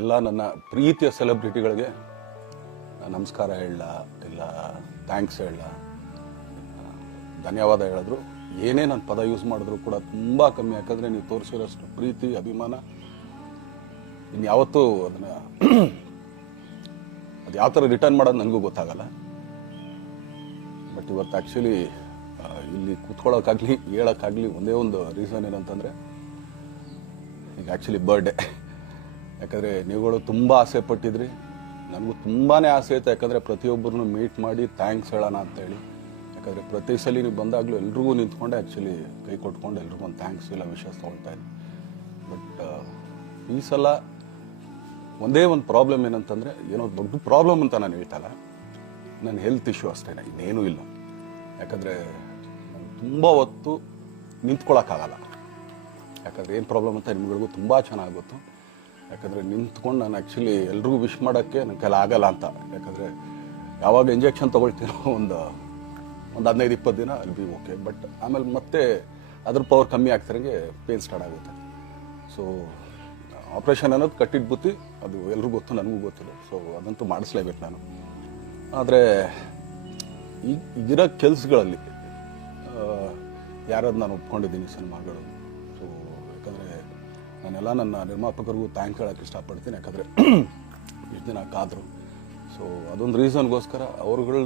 ಎಲ್ಲ ನನ್ನ ಪ್ರೀತಿಯ ಸೆಲೆಬ್ರಿಟಿಗಳಿಗೆ ನಮಸ್ಕಾರ ಹೇಳ ಇಲ್ಲ ಥ್ಯಾಂಕ್ಸ್ ಹೇಳ ಧನ್ಯವಾದ ಹೇಳಿದ್ರು ಏನೇ ನಾನು ಪದ ಯೂಸ್ ಮಾಡಿದ್ರು ಕೂಡ ತುಂಬ ಕಮ್ಮಿ. ಯಾಕಂದರೆ ನೀವು ತೋರಿಸಿರೋಷ್ಟು ಪ್ರೀತಿ ಅಭಿಮಾನ ಇನ್ಯಾವತ್ತೂ ಅದನ್ನು ಅದು ಯಾವ ಥರ ರಿಟರ್ನ್ ಮಾಡೋದು ನನಗೂ ಗೊತ್ತಾಗಲ್ಲ. ಬಟ್ ಇವತ್ತು ಆ್ಯಕ್ಚುಲಿ ಇಲ್ಲಿ ಕೂತ್ಕೊಳ್ಳೋಕ್ಕಾಗಲಿ ಹೇಳೋಕ್ಕಾಗಲಿ ಒಂದೇ ಒಂದು ರೀಸನ್ ಏನಂತಂದರೆ ಈಗ ಆ್ಯಕ್ಚುಲಿ ಬರ್ಡೇ. ಯಾಕಂದರೆ ನೀವುಗಳು ತುಂಬ ಆಸೆ ಪಟ್ಟಿದ್ರಿ, ನನಗೂ ತುಂಬಾ ಆಸೆ ಇತ್ತು. ಯಾಕಂದರೆ ಪ್ರತಿಯೊಬ್ಬರನ್ನು ಮೀಟ್ ಮಾಡಿ ಥ್ಯಾಂಕ್ಸ್ ಹೇಳೋಣ ಅಂತೇಳಿ. ಯಾಕಂದರೆ ಪ್ರತಿ ಸಲ ನೀವು ಬಂದಾಗಲೂ ಎಲ್ರಿಗೂ ನಿಂತ್ಕೊಂಡೆ ಆ್ಯಕ್ಚುಲಿ ಕೈ ಕೊಟ್ಕೊಂಡು ಎಲ್ರಿಗೂ ಒಂದು ಥ್ಯಾಂಕ್ಸ್ ಇಲ್ಲ ವಿಷಯ ತೊಗೊಳ್ತಾ ಇದ್ದೆ. ಬಟ್ ಈ ಸಲ ಒಂದೇ ಒಂದು ಪ್ರಾಬ್ಲಮ್ ಏನಂತಂದರೆ, ಏನೋ ದೊಡ್ಡ ಪ್ರಾಬ್ಲಮ್ ಅಂತ ನಾನು ಹೇಳ್ತಲ್ಲ, ನನ್ನ ಹೆಲ್ತ್ ಇಶ್ಯೂ ಅಷ್ಟೇ, ಇನ್ನೇನೂ ಇಲ್ಲ. ಯಾಕಂದರೆ ನಾನು ತುಂಬ ಹೊತ್ತು ನಿಂತ್ಕೊಳ್ಳೋಕ್ಕಾಗಲ್ಲ. ಯಾಕಂದರೆ ಏನು ಪ್ರಾಬ್ಲಮ್ ಅಂತ ನಿಮ್ಗಳಿಗೂ ತುಂಬ ಚೆನ್ನಾಗಿ ಗೊತ್ತು. ಯಾಕಂದರೆ ನಿಂತ್ಕೊಂಡು ನಾನು ಆ್ಯಕ್ಚುಲಿ ಎಲ್ರಿಗೂ ವಿಶ್ ಮಾಡೋಕ್ಕೆ ನನ್ನ ಕೈಲಿ ಆಗಲ್ಲ ಅಂತ. ಯಾಕಂದರೆ ಯಾವಾಗ ಇಂಜೆಕ್ಷನ್ ತೊಗೊಳ್ತೀನೋ ಒಂದು 15-20 ದಿನ ಅಲ್ಲಿ ಬಿ ಓಕೆ. ಬಟ್ ಆಮೇಲೆ ಮತ್ತೆ ಅದ್ರ ಪವರ್ ಕಮ್ಮಿ ಆಗ್ತಿರಂಗೆ ಪೇನ್ ಸ್ಟಾರ್ಟ್ ಆಗುತ್ತೆ. ಸೊ ಆಪ್ರೇಷನ್ ಅನ್ನೋದು ಕಟ್ಟಿಟ್ಟು ಬುತ್ತಿ, ಅದು ಎಲ್ರಿಗೂ ಗೊತ್ತು, ನನಗೂ ಗೊತ್ತಿಲ್ಲ. ಸೊ ಅದಂತೂ ಮಾಡಿಸ್ಲೇಬೇಕು ನಾನು. ಆದರೆ ಈಗಿರೋ ಕೆಲಸಗಳಲ್ಲಿ ಯಾರಾದ್ರು ನಾನು ಒಪ್ಕೊಂಡಿದ್ದೀನಿ ಸಿನಿಮಾಗಳು. ಸೊ ಯಾಕಂದರೆ ನಾನೆಲ್ಲ ನನ್ನ ನಿರ್ಮಾಪಕರಿಗೂ ಥ್ಯಾಂಕ್ ಹೇಳೋಕ್ಕೆ ಇಷ್ಟಪಡ್ತೀನಿ. ಯಾಕಂದರೆ ಇಷ್ಟು ದಿನ ಕಾದರು. ಸೊ ಅದೊಂದು ರೀಸನ್ಗೋಸ್ಕರ ಅವ್ರುಗಳು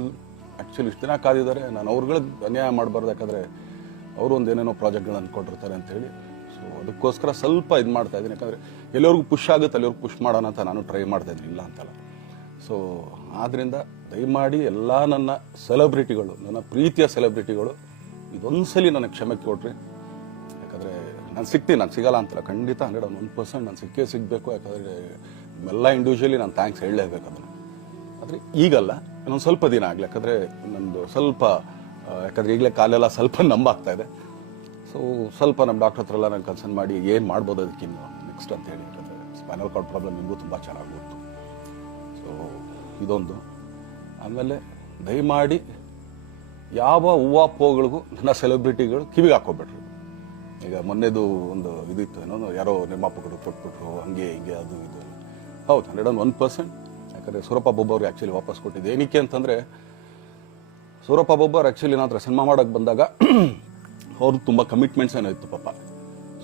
ಆ್ಯಕ್ಚುಲಿ ಇಷ್ಟು ದಿನ ಕಾದಿದ್ದಾರೆ. ನಾನು ಅವ್ರುಗಳಿಗೆ ಅನ್ಯಾಯ ಮಾಡಬಾರ್ದು. ಯಾಕಂದರೆ ಅವರು ಒಂದು ಏನೇನೋ ಪ್ರಾಜೆಕ್ಟ್ಗಳು ಅಂದ್ಕೊಂಡಿರ್ತಾರೆ ಅಂತೇಳಿ. ಸೊ ಅದಕ್ಕೋಸ್ಕರ ಸ್ವಲ್ಪ ಇದು ಮಾಡ್ತಾಯಿದ್ದೀನಿ. ಯಾಕಂದರೆ ಎಲ್ಲರಿಗೂ ಪುಷ್ ಆಗುತ್ತೆ ಅಲ್ಲಿವ್ರಿಗೆ ಪುಷ್ ಮಾಡೋಣ ಅಂತ ನಾನು ಟ್ರೈ ಮಾಡ್ತಾಯಿದ್ದೀನಿ, ಇಲ್ಲ ಅಂತಲ್ಲ. ಸೊ ಆದ್ದರಿಂದ ದಯಮಾಡಿ ಎಲ್ಲ ನನ್ನ ಸೆಲೆಬ್ರಿಟಿಗಳು, ನನ್ನ ಪ್ರೀತಿಯ ಸೆಲೆಬ್ರಿಟಿಗಳು, ಇದೊಂದ್ಸಲಿ ನನಗೆ ಕ್ಷಮೆ ಕೊಡ್ರಿ. ಯಾಕಂದರೆ ನಾನು ಸಿಗ್ತೀನಿ, ನಾನು ಸಿಗಲ್ಲ ಅಂತಲ್ಲ, ಖಂಡಿತ 101% ನಾನು ಸಿಗಬೇಕು. ಯಾಕಂದರೆ ಎಲ್ಲ ಇಂಡಿವಿಜುವಲಿ ನಾನು ಥ್ಯಾಂಕ್ಸ್ ಹೇಳಲೇಬೇಕು ಅದನ್ನು. ಆದರೆ ಈಗಲ್ಲ, ಇನ್ನೊಂದು ಸ್ವಲ್ಪ ದಿನ ಆಗಲಿ. ಯಾಕಂದರೆ ನಂದು ಸ್ವಲ್ಪ ಯಾಕಂದರೆ ಈಗಲೇ ಕಾಲೆಲ್ಲ ಸ್ವಲ್ಪ ನಂಬಾಗ್ತಾ ಇದೆ. ಸೊ ಸ್ವಲ್ಪ ನಮ್ಮ ಡಾಕ್ಟರ್ ಹತ್ರ ಎಲ್ಲ ನಾನು ಕನ್ಸರ್ನ್ ಮಾಡಿ ಏನು ಮಾಡ್ಬೋದು ಅದಕ್ಕಿನ್ನು ನೆಕ್ಸ್ಟ್ ಅಂತ ಹೇಳಿ. ಯಾಕಂದರೆ ಸ್ಪೈನಲ್ ಕಾರ್ಡ್ ಪ್ರಾಬ್ಲಮ್ ನಿಮಗೂ ತುಂಬ ಚೆನ್ನಾಗಿ ಗೊತ್ತು. ಸೊ ಇದೊಂದು. ಆಮೇಲೆ ದಯಮಾಡಿ ಯಾವ ಹೂವಾಪೋಗಳಿಗೂ ನನ್ನ ಸೆಲೆಬ್ರಿಟಿಗಳು ಕಿವಿಗೆ ಹಾಕೋಬೇಡ್ರಿ. ಈಗ ಮೊನ್ನೆದು ಒಂದು ಇದಿತ್ತು, ಏನೋ ಯಾರೋ ನಿರ್ಮಾಪಕರು ಕೊಟ್ಬಿಟ್ರು ಹಂಗೆ ಹಿಂಗೆ ಅದು ಇದು. ಹೌದು, 101%. ಯಾಕಂದರೆ ಸೂರಪ್ಪ ಬೊಬ್ಬ ಅವ್ರಿಗೆ ಆ್ಯಕ್ಚುಲಿ ವಾಪಸ್ ಕೊಟ್ಟಿದ್ದು. ಏನಕ್ಕೆ ಅಂತಂದರೆ, ಸೂರಪ್ಪ ಬೊಬ್ಬ ಅವ್ರು ಆ್ಯಕ್ಚುಲಿ ನಾನು ಹತ್ರ ಸಿನಿಮಾ ಮಾಡೋಕ್ಕೆ ಬಂದಾಗ ಅವ್ರದ್ದು ತುಂಬ ಕಮಿಟ್ಮೆಂಟ್ಸ್ ಏನೋ ಇತ್ತು ಪಾಪ.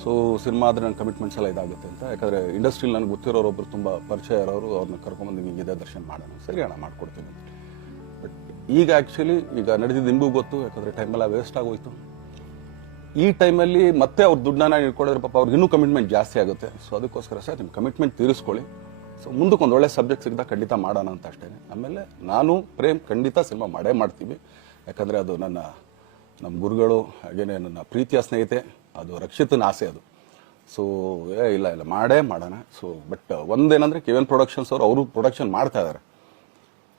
ಸೊ ಸಿನಿಮಾ ಆದರೆ ನನ್ನ ಕಮಿಟ್ಮೆಂಟ್ಸ್ ಎಲ್ಲ ಇದಾಗುತ್ತೆ ಅಂತ. ಯಾಕಂದರೆ ಇಂಡಸ್ಟ್ರಿಲಿ ನನಗೆ ಗೊತ್ತಿರೋರೊಬ್ಬರು ತುಂಬ ಪರಿಚಯ ಇರೋರು, ಅವ್ರನ್ನ ಕರ್ಕೊಂಬಂದು ಹಿಂಗಿದೆ ದರ್ಶನ ಮಾಡೋಣ, ಸರಿ ಅಣ್ಣ ಮಾಡ್ಕೊಡ್ತೀನಿ ಅಂತ. ಬಟ್ ಈಗ ಆ್ಯಕ್ಚುಲಿ ಈಗ ನಡೆದಿದ್ದು ನಿಮಗೂ ಗೊತ್ತು. ಯಾಕಂದರೆ ಟೈಮೆಲ್ಲ ವೇಸ್ಟ್ ಆಗೋಯ್ತು. ಈ ಟೈಮಲ್ಲಿ ಮತ್ತೆ ಅವ್ರ ದುಡ್ಡನ್ನ ಇಟ್ಕೊಡಿದ್ರೆ ಪಾಪ ಅವ್ರಿಗೆ ಇನ್ನೂ ಕಮಿಟ್ಮೆಂಟ್ ಜಾಸ್ತಿ ಆಗುತ್ತೆ. ಸೊ ಅದಕ್ಕೋಸ್ಕರ ಸರ್ ನಿಮ್ಮ ಕಮಿಟ್ಮೆಂಟ್ ತೀರಿಸ್ಕೊಳ್ಳಿ. ಸೊ ಮುಂದಕ್ಕೆ ಒಂದು ಒಳ್ಳೆ ಸಬ್ಜೆಕ್ಟ್ ಸಿಗ್ದಾಗ ಖಂಡಿತ ಮಾಡೋಣ ಅಂತ ಅಷ್ಟೇ. ಆಮೇಲೆ ನಾನು ಪ್ರೇಮ್ ಖಂಡಿತ ಸಿನಿಮಾ ಮಾಡೇ ಮಾಡ್ತೀವಿ. ಯಾಕಂದರೆ ಅದು ನಮ್ಮ ಗುರುಗಳು, ಹಾಗೇನೆ ನನ್ನ ಪ್ರೀತಿಯ ಸ್ನೇಹಿತೆ, ಅದು ರಕ್ಷಿತನ ಆಸೆ ಅದು. ಸೊ ಇಲ್ಲ ಮಾಡೇ ಮಾಡೋಣ. ಸೊ ಬಟ್ ಒಂದೇನಂದರೆ KVN ಪ್ರೊಡಕ್ಷನ್ಸ್ ಅವರು ಪ್ರೊಡಕ್ಷನ್ ಮಾಡ್ತಾ ಇದ್ದಾರೆ.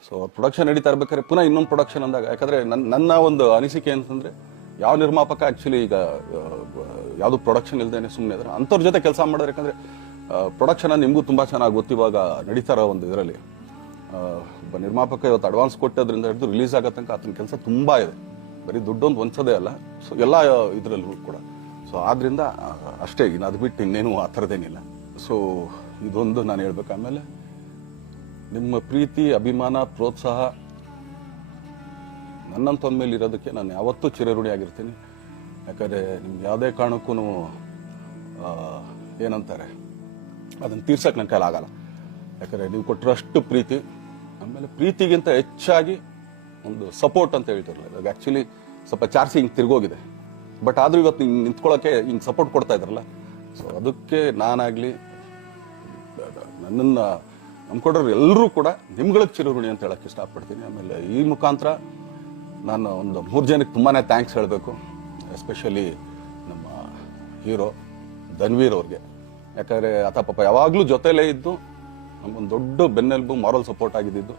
ಸೊ ಅವ್ರ ಪ್ರೊಡಕ್ಷನ್ ನಡೀತಾ ಇರ್ಬೇಕಾದ್ರೆ ಪುನಃ ಇನ್ನೊಂದು ಪ್ರೊಡಕ್ಷನ್ ಅಂದಾಗ, ಯಾಕಂದರೆ ನನ್ನ ಒಂದು ಅನಿಸಿಕೆ ಅಂತಂದರೆ, ಯಾವ ನಿರ್ಮಾಪಕ ಆ್ಯಕ್ಚುಲಿ ಈಗ ಯಾವುದು ಪ್ರೊಡಕ್ಷನ್ ಇಲ್ಲದೇನೆ ಸುಮ್ಮನೆ ಇದ್ದಾರೆ ಅಂಥವ್ರ ಜೊತೆ ಕೆಲಸ ಮಾಡಿದ್ರೆ. ಯಾಕಂದರೆ ಪ್ರೊಡಕ್ಷನ್ ನಿಮಗೂ ತುಂಬ ಚೆನ್ನಾಗಿ ಗೊತ್ತು. ಇವಾಗ ನಡೀತಾ ಇರೋ ಒಂದು ಇದರಲ್ಲಿ ಒಬ್ಬ ನಿರ್ಮಾಪಕ ಇವತ್ತು ಅಡ್ವಾನ್ಸ್ ಕೊಟ್ಟೋದ್ರಿಂದ ಹಿಡಿದು ರಿಲೀಸ್ ಆಗೋ ತನಕ ಆತನ ಕೆಲಸ ತುಂಬ ಇದೆ. ಬರೀ ದುಡ್ಡೊಂದು ಹೊಂಚೋದೇ ಅಲ್ಲ, ಸೊ ಎಲ್ಲ ಇದರಲ್ಲೂ ಕೂಡ. ಸೊ ಆದ್ದರಿಂದ ಅಷ್ಟೇ, ಇನ್ನು ಅದು ಬಿಟ್ಟು ಇನ್ನೇನು ಆ ಥರದ್ದೇನಿಲ್ಲ. ಸೊ ಇದೊಂದು ನಾನು ಹೇಳ್ಬೇಕು. ಆಮೇಲೆ ನಿಮ್ಮ ಪ್ರೀತಿ, ಅಭಿಮಾನ, ಪ್ರೋತ್ಸಾಹ ನನ್ನಂತೊಂದ ಮೇಲೆ ಇರೋದಕ್ಕೆ ನಾನು ಯಾವತ್ತೂ ಚಿರಋಣಿಯಾಗಿರ್ತೀನಿ. ಯಾಕಂದರೆ ನಿಮ್ಗೆ ಯಾವುದೇ ಕಾರಣಕ್ಕೂ ಏನಂತಾರೆ ಅದನ್ನು ತೀರ್ಸೋಕ್ಕೆ ನನ್ನ ಕೈಲಾಗಲ್ಲ. ಯಾಕಂದರೆ ನೀವು ಕೊಟ್ಟರಷ್ಟು ಪ್ರೀತಿ, ಆಮೇಲೆ ಪ್ರೀತಿಗಿಂತ ಹೆಚ್ಚಾಗಿ ಒಂದು ಸಪೋರ್ಟ್ ಅಂತ ಹೇಳ್ತಿರಲ್ಲ. ಇವಾಗ ಆ್ಯಕ್ಚುಲಿ ಸ್ವಲ್ಪ ಚಾರ್ಜ್ ಹಿಂಗೆ ತಿರ್ಗೋಗಿದೆ. ಬಟ್ ಆದರೂ ಇವತ್ತು ಹಿಂಗೆ ನಿಂತ್ಕೊಳ್ಳೋಕ್ಕೆ ಹಿಂಗೆ ಸಪೋರ್ಟ್ ಕೊಡ್ತಾ ಇದ್ದಾರಲ್ಲ. ಸೊ ಅದಕ್ಕೆ ನಾನಾಗಲಿ ನನ್ನನ್ನು ನಂಬ್ಕೊಡೋರು ಎಲ್ಲರೂ ಕೂಡ ನಿಮ್ಗಳಿಗೆ ಚಿರಋಣಿ ಅಂತ ಹೇಳೋಕ್ಕೆ ಇಷ್ಟಪಡ್ತೀನಿ. ಆಮೇಲೆ ಈ ಮುಖಾಂತರ ನಾನು ಒಂದು 3 ಜನಕ್ಕೆ ತುಂಬಾ ಥ್ಯಾಂಕ್ಸ್ ಹೇಳಬೇಕು. ಎಸ್ಪೆಷಲಿ ನಮ್ಮ ಹೀರೋ ಧನ್ವೀರ್ ಅವ್ರಿಗೆ. ಯಾಕಂದರೆ ಆತ ಪಾಪ ಯಾವಾಗಲೂ ಜೊತೆಲೇ ಇದ್ದು ನಮಗೊಂದು ದೊಡ್ಡ ಬೆನ್ನೆಲುಬು, ಮಾರಲ್ ಸಪೋರ್ಟ್ ಆಗಿದ್ದು.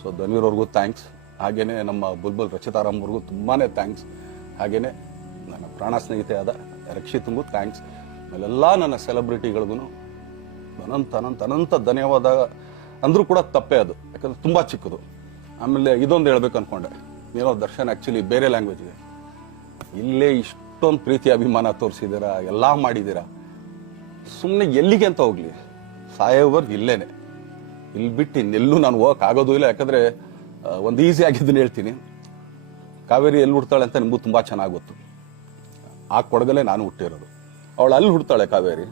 ಸೊ ಧನ್ವೀರ್ ಅವ್ರಿಗೂ ಥ್ಯಾಂಕ್ಸ್. ಹಾಗೆಯೇ ನಮ್ಮ ಬುಲ್ಬುಲ್ ರಚಿತಾರಾಮ್ ಅವ್ರಿಗೂ ತುಂಬಾ ಥ್ಯಾಂಕ್ಸ್. ಹಾಗೆಯೇ ನನ್ನ ಪ್ರಾಣ ಸ್ನೇಹಿತೆ ಆದ ರಕ್ಷಿತ್ಗೂ ಥ್ಯಾಂಕ್ಸ್. ಆಮೇಲೆಲ್ಲ ನನ್ನ ಸೆಲೆಬ್ರಿಟಿಗಳಿಗೂ ಅನಂತ ಧನ್ಯವಾದ ಅಂದರೂ ಕೂಡ ತಪ್ಪೇ ಅದು. ಯಾಕಂದರೆ ತುಂಬ ಚಿಕ್ಕದು. ಆಮೇಲೆ ಇದೊಂದು ಹೇಳ್ಬೇಕು ಅಂದ್ಕೊಂಡೆ, ಏನೋ ದರ್ಶನ್ ಆ್ಯಕ್ಚುಲಿ ಬೇರೆ ಲ್ಯಾಂಗ್ವೇಜ್ಗೆ ಇಲ್ಲೇ ಇಷ್ಟೊಂದು ಪ್ರೀತಿ ಅಭಿಮಾನ ತೋರಿಸಿದ್ದೀರಾ, ಎಲ್ಲ ಮಾಡಿದ್ದೀರಾ, ಸುಮ್ಮನೆ ಎಲ್ಲಿಗೆ ಅಂತ ಹೋಗಲಿ. ಸಾಯೋವರ್ಗು ಇಲ್ಲೇನೆ, ಇಲ್ಲಿ ಬಿಟ್ಟು ಇನ್ನೆಲ್ಲೂ ನಾನು ಹೋಗಕ್ ಆಗೋದು ಇಲ್ಲ. ಯಾಕಂದ್ರೆ ಒಂದು ಈಸಿ ಆಗಿದ್ದನ್ನು ಹೇಳ್ತೀನಿ, ಕಾವೇರಿ ಎಲ್ಲಿ ಹುಡ್ತಾಳೆ ಅಂತ ನಿಮಗೂ ತುಂಬಾ ಚೆನ್ನಾಗಿ ಗೊತ್ತು. ಆ ಕೊಡಗಲ್ಲೇ ನಾನು ಹುಟ್ಟಿರೋದು. ಅವಳು ಅಲ್ಲಿ ಹುಡ್ತಾಳೆ ಕಾವೇರಿ,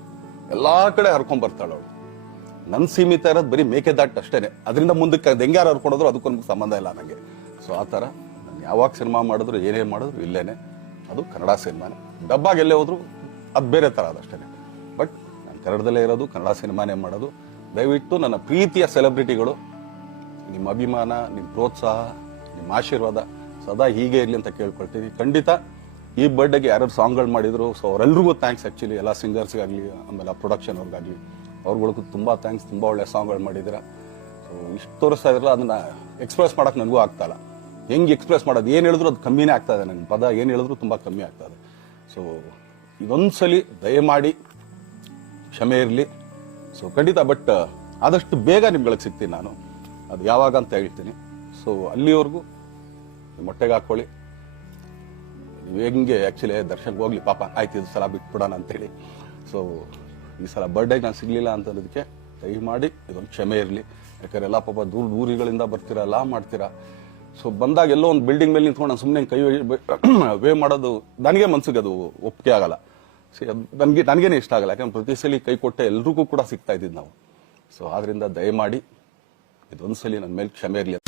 ಎಲ್ಲಾ ಕಡೆ ಹರ್ಕೊಂಡ್ ಬರ್ತಾಳೆ ಅವಳು. ನನ್ ಸೀಮಿತ ಇರೋದು ಬರೀ ಮೇಕೆದಾಟ್ ಅಷ್ಟೇನೆ, ಅದರಿಂದ ಮುಂದಕ್ಕೆ ಹೆಂಗ್ಯಾರು ಹರ್ಕೊಂಡ್ರು ಅದಕ್ಕೊಂದು ಸಂಬಂಧ ಇಲ್ಲ ನನಗೆ. ಸೊ ಆ ಥರ ನಾನು ಯಾವಾಗ ಸಿನಿಮಾ ಮಾಡಿದ್ರು ಏನೇ ಮಾಡಿದ್ರು ಇಲ್ಲೇನೆ, ಅದು ಕನ್ನಡ ಸಿನಿಮಾನೇ. ಡಬ್ಬಾಗಿ ಎಲ್ಲೇ ಹೋದ್ರು ಅದು ಬೇರೆ ಥರ ಅದಷ್ಟೇನೆ. ಬಟ್ ನಾನು ಕನ್ನಡದಲ್ಲೇ ಇರೋದು, ಕನ್ನಡ ಸಿನಿಮಾನೇ ಮಾಡೋದು. ದಯವಿಟ್ಟು ನನ್ನ ಪ್ರೀತಿಯ ಸೆಲೆಬ್ರಿಟಿಗಳು, ನಿಮ್ಮ ಅಭಿಮಾನ, ನಿಮ್ಮ ಪ್ರೋತ್ಸಾಹ, ನಿಮ್ಮ ಆಶೀರ್ವಾದ ಸದಾ ಹೀಗೆ ಇರಲಿ ಅಂತ ಕೇಳ್ಕೊಳ್ತೀನಿ. ಖಂಡಿತ ಈ ಬರ್ಡೇಗೆ ಯಾರು ಸಾಂಗ್ಗಳು ಮಾಡಿದ್ರು, ಸೊ ಅವರೆಲ್ರಿಗೂ ಥ್ಯಾಂಕ್ಸ್. ಆ್ಯಕ್ಚುಲಿ ಎಲ್ಲ ಸಿಂಗರ್ಸ್ಗಾಗಲಿ, ಆಮೇಲೆ ಆ ಪ್ರೊಡಕ್ಷನ್ ಅವ್ರಿಗಾಗಲಿ, ಅವ್ರುಗಳಿಗೂ ತುಂಬ ಥ್ಯಾಂಕ್ಸ್. ತುಂಬ ಒಳ್ಳೆ ಸಾಂಗ್ಗಳು ಮಾಡಿದ್ದೀರಾ. ಸೊ ಇಷ್ಟು ತೋರಿಸ್ತಾ ಇದ್ರಲ್ಲ, ಅದನ್ನ ಎಕ್ಸ್ಪ್ರೆಸ್ ಮಾಡೋಕೆ ನನಗೂ ಆಗ್ತಾ ಇಲ್ಲ. ಹೆಂಗೆ ಎಕ್ಸ್ಪ್ರೆಸ್ ಮಾಡೋದು, ಏನು ಹೇಳಿದ್ರು ಅದು ಕಮ್ಮಿನೇ ಆಗ್ತಾ ಇದೆ. ನನ್ನ ಪದ ಏನು ಹೇಳಿದ್ರು ತುಂಬ ಕಮ್ಮಿ ಆಗ್ತಾ ಇದೆ. ಸೊ ಇದೊಂದ್ಸಲಿ ದಯಮಾಡಿ ಕ್ಷಮೆ ಇರಲಿ. ಸೊ ಖಂಡಿತ, ಬಟ್ ಆದಷ್ಟು ಬೇಗ ನಿಮ್ಗಳಿಗೆ ಸಿಗ್ತೀನಿ ನಾನು, ಅದು ಯಾವಾಗ ಅಂತ ಹೇಳ್ತೀನಿ. ಸೊ ಅಲ್ಲಿವರೆಗೂ ಮೊಟ್ಟೆಗೆ ಹಾಕೊಳ್ಳಿ. ನೀವು ಹೆಂಗೆ ಆ್ಯಕ್ಚುಲಿ ದರ್ಶನ್ಗೆ ಹೋಗ್ಲಿ ಪಾಪ, ಆಯ್ತು ಇದು ಸಲ ಬಿಟ್ಬಿಡೋಣ ಅಂತೇಳಿ. ಸೊ ಈ ಸಲ ಬರ್ಡೇಗೆ ನಾನು ಸಿಗಲಿಲ್ಲ ಅಂತಂದಕ್ಕೆ ದಯಮಾಡಿ ಇದೊಂದು ಕ್ಷಮೆ ಇರಲಿ. ಯಾಕಂದ್ರೆ ಎಲ್ಲ ಪಾಪ ಊರುಗಳಿಂದ ಬರ್ತೀರಾ, ಎಲ್ಲ ಮಾಡ್ತೀರಾ. ಸೊ ಬಂದಾಗ ಎಲ್ಲೋ ಒಂದು ಬಿಲ್ಡಿಂಗ್ ಮೇಲೆ ನಿಂತ್ಕೊಂಡು ನಾನು ಸುಮ್ಮನೆ ಕೈ ವೇ ಮಾಡೋದು ನನಗೆ ಮನ್ಸಿಗೆ ಅದು ಒಪ್ಪಿಗೆ ಆಗಲ್ಲ. ನನಗೇನೆ ಇಷ್ಟ ಆಗಲ್ಲ. ಯಾಕಂದ್ರೆ ಪ್ರತಿ ಸಲ ಕೈ ಕೊಟ್ಟೆ ಎಲ್ರಿಗೂ ಕೂಡ ಸಿಗ್ತಾ ಇದ್ದಿದ್ದು ನಾವು. ಸೊ ಆದ್ರಿಂದ ದಯಮಾಡಿ ಇದೊಂದ್ಸಲಿ ನನ್ನ ಮೇಲೆ ಕ್ಷಮೆ ಇರಲಿ.